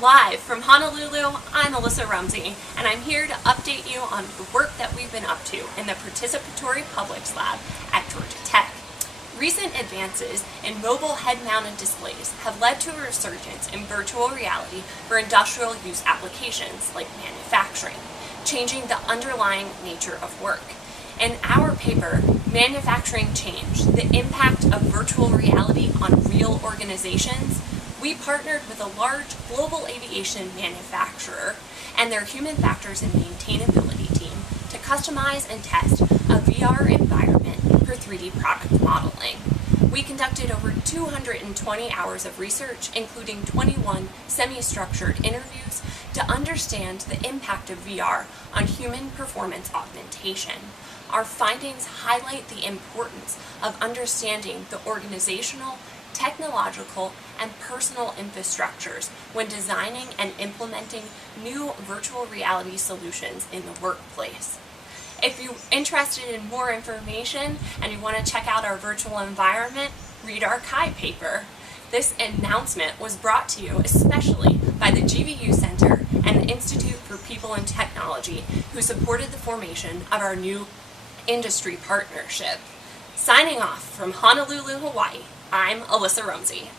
Live from Honolulu, I'm Alyssa Rumsey, and I'm here to update you on the work that we've been up to in the Participatory Publics Lab at Georgia Tech. Recent advances in mobile head-mounted displays have led to a resurgence in virtual reality for industrial use applications like manufacturing, changing the underlying nature of work. In our paper, Manufacturing Change, the Impact of Virtual Reality on Real Organizations, we partnered with a large global aviation manufacturer and their human factors and maintainability team to customize and test a VR environment for 3D product modeling. We conducted over 220 hours of research, including 21 semi-structured interviews, to understand the impact of VR on human performance augmentation. Our findings highlight the importance of understanding the organizational, technological, and personal infrastructures when designing and implementing new virtual reality solutions in the workplace. If you're interested in more information and you want to check out our virtual environment, read our CHI paper. This announcement was brought to you especially by the GVU Center and the Institute for People and Technology, who supported the formation of our new industry partnership. Signing off from Honolulu, Hawaii, I'm Alyssa Rumsey.